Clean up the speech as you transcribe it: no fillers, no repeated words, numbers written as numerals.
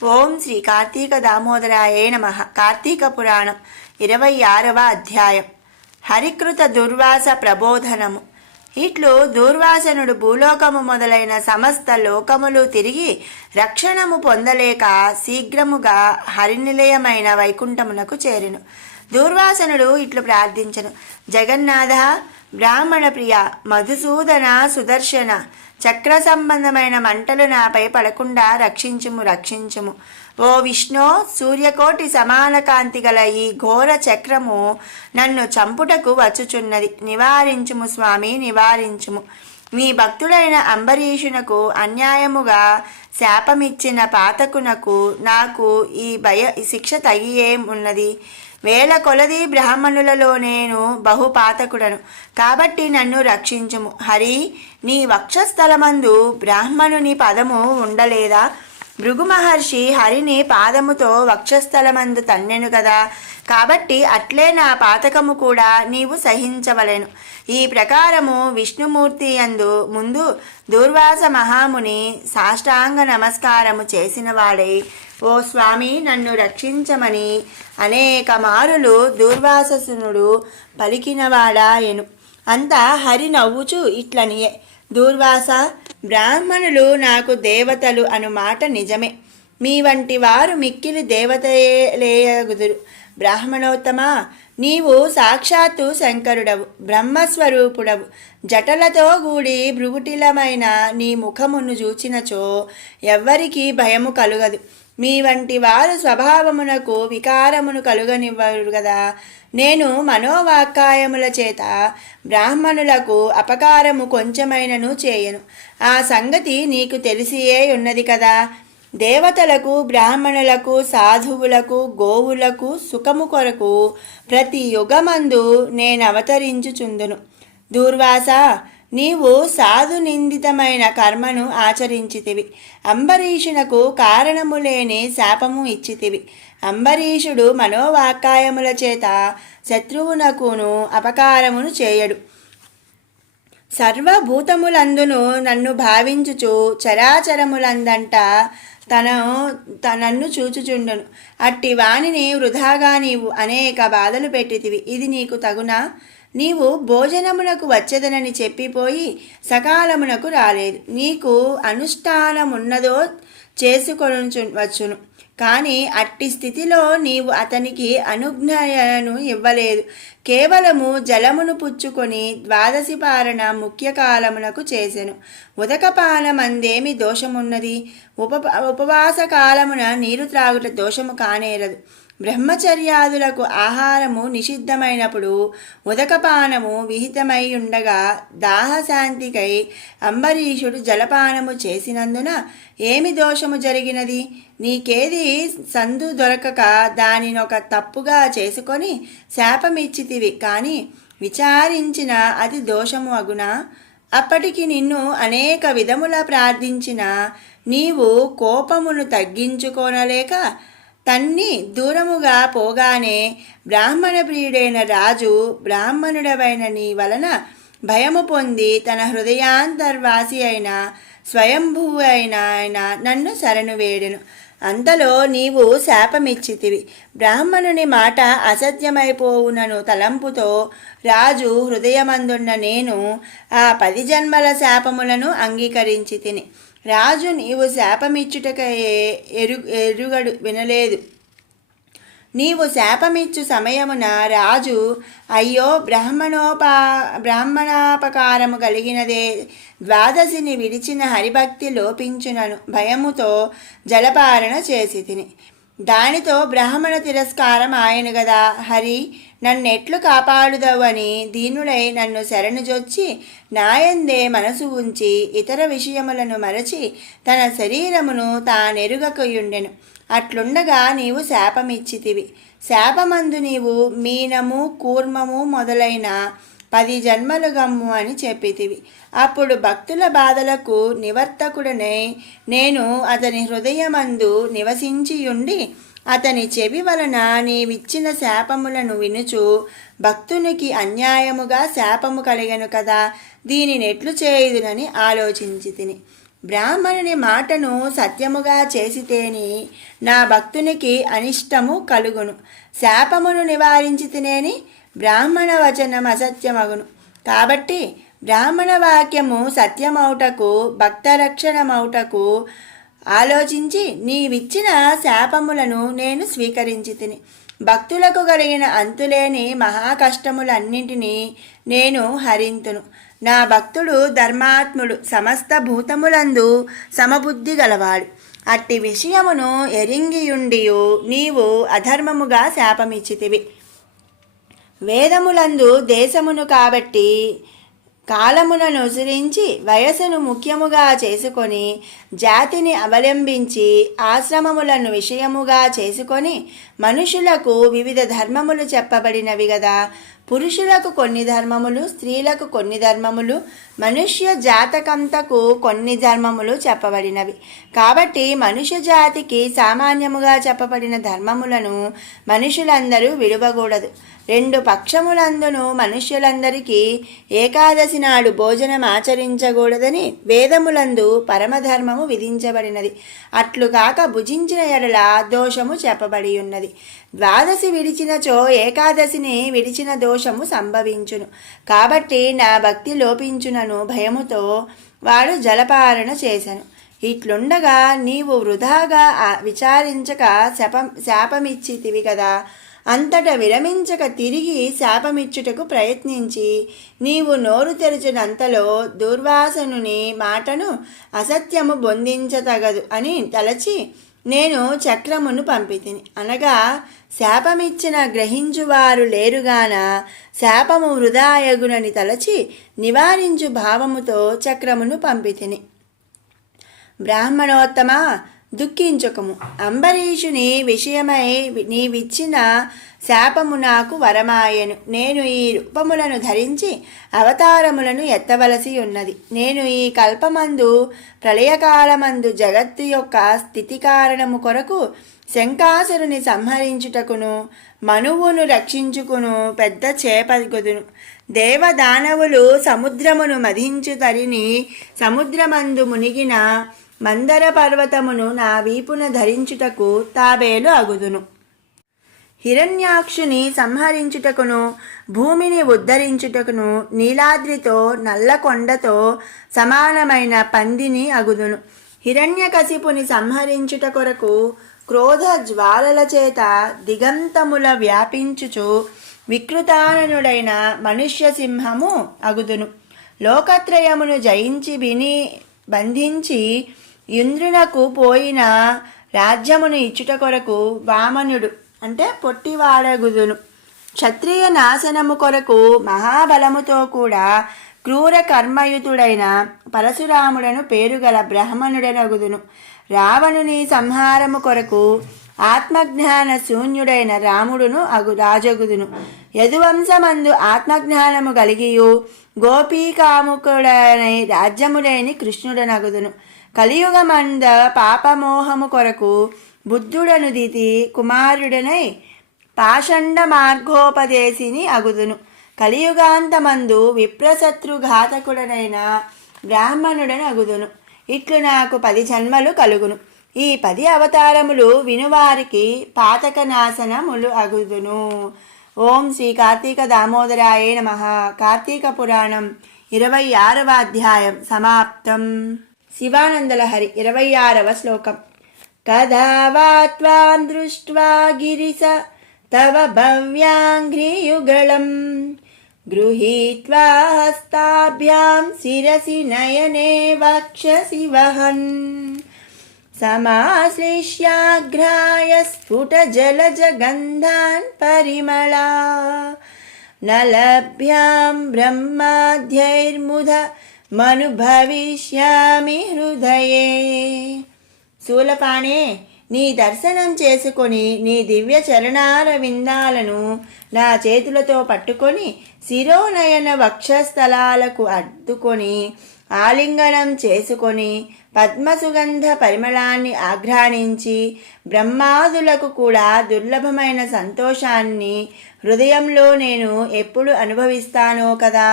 ఓం శ్రీ కార్తీక దామోదరాయే నమ. కార్తీక పురాణం 26వ అధ్యాయం. హరికృత దుర్వాస ప్రబోధనము. ఇట్లు దూర్వాసనుడు భూలోకము మొదలైన సమస్త లోకములు తిరిగి రక్షణము పొందలేక శీఘ్రముగా హరినిలయమైన వైకుంఠమునకు చేరెను. దూర్వాసనుడు ఇట్లు ప్రార్థించెను. జగన్నాథ, బ్రాహ్మణ ప్రియ, మధుసూదన, సుదర్శన, చక్ర సంబంధమైన మంటలు నాపై పడకుండా రక్షించుము. ఓ విష్ణు, సూర్యకోటి సమాన కాంతి గల ఈ ఘోర చక్రము నన్ను చంపుటకు వచ్చుచున్నది. నివారించుము స్వామి, నివారించుము. నీ భక్తుడైన అంబరీషునకు అన్యాయముగా శాపమిచ్చిన పాతకునకు నాకు ఈ శిక్ష తగియేమున్నది? వేల కొలది బ్రాహ్మణులలో నేను బహుపాతకుడను కాబట్టి నన్ను రక్షించుము. హరి, నీ వక్షస్థలమందు బ్రాహ్మణుని పదము ఉండలేదా? భృగు మహర్షి హరిని పాదముతో వక్షస్థలమందు తన్నెను కదా, కాబట్టి అట్లే నా పాతకము కూడా నీవు సహించవలెను. ఈ ప్రకారము విష్ణుమూర్తి యందు ముందు దూర్వాస మహాముని సాష్టాంగ నమస్కారము చేసిన వాడై, ఓ స్వామి, నన్ను రక్షించమని అనేక మారులు దూర్వాససునుడు పలికినవాడాయెను. అంతా హరి నవ్వుచు ఇట్లనియే, దూర్వాస, బ్రాహ్మణులు నాకు దేవతలు అను మాట నిజమే. మీ వంటి వారు మిక్కిలి దేవతలేయగుదురు. బ్రాహ్మణోత్తమా, నీవు సాక్షాత్తు శంకరుడవు, బ్రహ్మస్వరూపుడవు. జటలతో కూడి భృగుటిలమైన నీ ముఖమును చూచినచో ఎవ్వరికీ భయము కలుగదు. మీ వంటి వారు స్వభావమునకు వికారమును కలుగనివ్వరు కదా. నేను మనోవాక్కాయముల చేత బ్రాహ్మణులకు అపకారము కొంచెమైనను చేయను. ఆ సంగతి నీకు తెలిసియే ఉన్నది కదా. దేవతలకు, బ్రాహ్మణులకు, సాధువులకు, గోవులకు సుఖము కొరకు ప్రతి యుగమందు నేనవతరించుచుందును. దూర్వాస, నీవు సాధు నిందితమైన కర్మను ఆచరించితివి. అంబరీషునకు కారణము లేని శాపము ఇచ్చితివి. అంబరీషుడు మనోవాక్కాయముల చేత శత్రువునకును అపకారమును చేయడు. సర్వభూతములందును నన్ను భావించుచు చరాచరములందంట నన్ను చూచుచుండును. అట్టి వాణిని వృధాగా నీవు అనేక బాధలు పెట్టితివి. ఇది నీకు తగునా? నీవు భోజనమునకు వచ్చేదనని చెప్పిపోయి సకాలమునకు రాలేదు. నీకు అనుష్ఠానమున్నదో చేసుకొనవచ్చును, కానీ అట్టి స్థితిలో నీవు అతనికి అనుజ్ఞను ఇవ్వలేదు. కేవలము జలమును పుచ్చుకొని ద్వాదశి పారణ ముఖ్య కాలమునకు చేసెను. ఉదకపానమందేమి దోషమున్నది? ఉపవాస కాలమున నీరు త్రాగుట దోషము కానేరదు. బ్రహ్మచర్యాదులకు ఆహారము నిషిద్ధమైనప్పుడు ఉదకపానము విహితమై ఉండగా దాహశాంతికై అంబరీషుడు జలపానము చేసినందున ఏమి దోషము జరిగినది? నీకేది సందు దొరకక దానినొక తప్పుగా చేసుకొని శాపమిచ్చితివి, కానీ విచారించిన అది దోషము అగునా? అప్పటికి నిన్ను అనేక విధముల ప్రార్థించిన నీవు కోపమును తగ్గించుకోనలేక తన్ని దూరముగా పోగానే బ్రాహ్మణ ప్రియుడైన రాజు బ్రాహ్మణుడవైన నీ వలన భయము పొంది తన హృదయాంతర్వాసి అయిన స్వయంభువు అయిన నన్ను శరణు వేడెను. అంతలో నీవు శాపమిచ్చితివి. బ్రాహ్మణుని మాట అసత్యమైపోవునను తలంపుతో రాజు హృదయమందున్న నేను ఆ 10 జన్మల శాపములను అంగీకరించి తిని. రాజు నీవు శాపమిచ్చుటకయే ఎరుగడు వినలేదు. నీవు శాపమిచ్చు సమయమున రాజు, అయ్యో, బ్రాహ్మణాపకారము కలిగినదే, ద్వాదశిని విడిచిన హరిభక్తి లోపించునను భయముతో జలపారణ చేసి తిని. దానితో బ్రాహ్మణ తిరస్కారం ఆయను గదా. హరి, నన్నెట్లు కాపాడుదవని దీనుడై నన్ను శరణుజొచ్చి నాయందే మనసు ఉంచి ఇతర విషయములను మరచి తన శరీరమును తానెరుగకయుండెను. అట్లుండగా నీవు శాపమిచ్చితివి. శాపమందు నీవు మీనము, కూర్మము మొదలైన 10 జన్మలు గమ్ము అని చెప్పితివి. అప్పుడు భక్తుల బాధలకు నివర్తకుడనై నేను అతని హృదయమందు నివసించియుండి అతని చెవి వలన నీవిచ్చిన శాపములను వినుచు భక్తునికి అన్యాయముగా శాపము కలిగను కదా, దీనినెట్లు చేయుదునని ఆలోచించి తిని. బ్రాహ్మణుని మాటను సత్యముగా చేసితేని నా భక్తునికి అనిష్టము కలుగును. శాపమును నివారించి తినేని బ్రాహ్మణ వచనం అసత్యమగును. కాబట్టి బ్రాహ్మణ వాక్యము సత్యమౌటకు భక్తరక్షణమౌటకు ఆలోచించి నీవిచ్చిన శాపములను నేను స్వీకరించి తిని భక్తులకు కలిగిన అంతులేని మహాకష్టములన్నింటినీ నేను హరింతును. నా భక్తుడు ధర్మాత్ముడు, సమస్త భూతములందు సమబుద్ధి గలవాడు. అట్టి విషయమును ఎరింగియుండియు నీవు అధర్మముగా శాపమిచ్చితివి. వేదములందు దేశమును కాబట్టి కాలములను అనుసరించి వయసును ముఖ్యముగా చేసుకొని జాతిని అవలంబించి ఆశ్రమములను విషయముగా చేసుకొని మనుషులకు వివిధ ధర్మములు చెప్పబడినవి గదా. పురుషులకు కొన్ని ధర్మములు, స్త్రీలకు కొన్ని ధర్మములు, మనుష్య జాతకంతకు కొన్ని ధర్మములు చెప్పబడినవి. కాబట్టి మనుష్య జాతికి సామాన్యముగా చెప్పబడిన ధర్మములను మనుషులందరూ విడువకూడదు. రెండు పక్షములందును మనుష్యులందరికీ ఏకాదశి నాడు భోజనం ఆచరించకూడదని వేదములందు పరమధర్మము విధించబడినది. అట్లు కాక భుజించిన ఎడల దోషము చెప్పబడి ఉన్నది. ద్వాదశి విడిచినచో ఏకాదశిని విడిచిన దోషము సంభవించును. కాబట్టి నా భక్తి లోపించునను భయముతో వాడు జలపారణ చేసెను. ఇట్లుండగా నీవు వృధాగా విచారించక శాపమిచ్చితివి కదా. అంతటా విరమించక తిరిగి శాపమిచ్చుటకు ప్రయత్నించి నీవు నోరు తెరిచినంతలో దుర్వాసనుని మాటను అసత్యము బొందించతగదు అని తలచి నేను చక్రమును పంపితిని. అనగా శాపమిచ్చిన గ్రహించువారు లేరుగాన శాపము వృధాయగునని తలచి నివారించు భావముతో చక్రమును పంపితిని. బ్రాహ్మణోత్తమ, దుఃఖించకము. అంబరీషుని విషయమై నీవిచ్చిన శాపము నాకు వరమాయను. నేను ఈ రూపములను ధరించి అవతారములను ఎత్తవలసి ఉన్నది. నేను ఈ కల్పమందు ప్రళయకాలమందు జగత్తు యొక్క స్థితి కారణము కొరకు శంకాసురుని సంహరించుటకును మనువును రక్షించుకును పెద్ద చేపగుదును. దేవదానవులు సముద్రమును మధించు తరిని సముద్రమందు మునిగిన మందర పర్వతమును నా వీపున ధరించుటకు తాబేలు అగుదును. హిరణ్యాక్షుని సంహరించుటకును భూమిని ఉద్ధరించుటకును నీలాద్రితో నల్లకొండతో సమానమైన పందిని అగుదును. హిరణ్యకశిపుని సంహరించుట కొరకు క్రోధ జ్వాలల చేత దిగంతముల వ్యాపించుచు వికృతాననుడైన మనుష్య సింహము అగుదును. లోకత్రయమును జయించి బంధించి ఇంద్రునకు పోయిన రాజ్యమును ఇచ్చుట కొరకు వామనుడు అంటే పొట్టివాడగుదును. క్షత్రియ నాశనము కొరకు మహాబలముతో కూడా క్రూర కర్మయుతుడైన పరశురాముడను పేరుగల బ్రాహ్మణుడనగుదును. రావణుని సంహారము కొరకు ఆత్మజ్ఞాన శూన్యుడైన రాముడును రాజగుదును. యదువంశమందు ఆత్మజ్ఞానము కలిగియు గోపీకాముకుడనై రాజ్యములేని కృష్ణుడనగుదును. కలియుగమంద పాపమోహము కొరకు బుద్ధుడను దితి కుమారుడనై పాషండ మార్గోపదేశిని అగుదును. కలియుగాంతమందు విప్రశత్రుఘాతకుడనైన బ్రాహ్మణుడని అగుదును. ఇట్లు నాకు 10 జన్మలు కలుగును. ఈ 10 అవతారములు వినువారికి పాతక నాశనములు అగుదును. ఓం శ్రీ కార్తీక దామోదరాయ నమః. కార్తీక పురాణం 26వ అధ్యాయం సమాప్తం. శివానందలహరి 26వ శ్లోకం. కదా వా త్వాం దృష్ట్వా గిరిశ తవ భవ్యాంఘ్రియుగళం గృహీత్వా హస్తాభ్యాం శిరసి నయనే వక్షసి వహన్ సమాశ్లిష్యాఘ్రాయ స్ఫుట జలజ గంధాన్ పరిమళా నలభ్యాం బ్రహ్మాధ్యైర్ముధ మనుభవిష్యామి హృదయే. శూలపాణే, నీ దర్శనం చేసుకొని నీ దివ్య చరణార విందాలను నా చేతులతో పట్టుకొని శిరోనయన వక్షస్థలాలకు అడ్డుకొని ఆలింగనం చేసుకొని పద్మసుగంధ పరిమళాన్ని ఆఘ్రాణించి బ్రహ్మాదులకు కూడా దుర్లభమైన సంతోషాన్ని హృదయంలో నేను ఎప్పుడు అనుభవిస్తానో కదా.